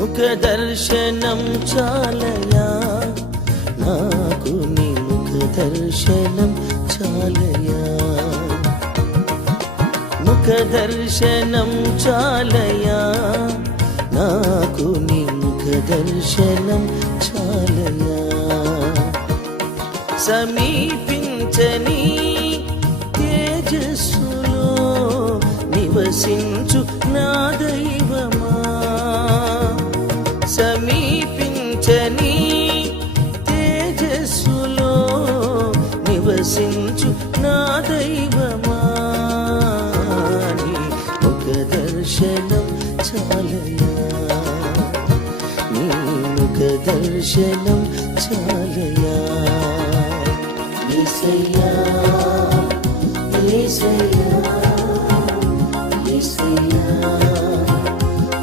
ముఖ దర్శనం చాలయా నాకు నీ ముఖ దర్శనం చాలయా ముఖ దర్శనం చాలయా నాకు నీ ముఖ దర్శనం చాలయా సమీపించని తేజస్సులో నివసించు నా దైవమా సమీపించని తేజస్సులో నివసించు నా దైవమా నీ ముఖ దర్శనం చాలయా నీ ముఖ దర్శనం చాలయా యేసయ్యా యేసయ్యా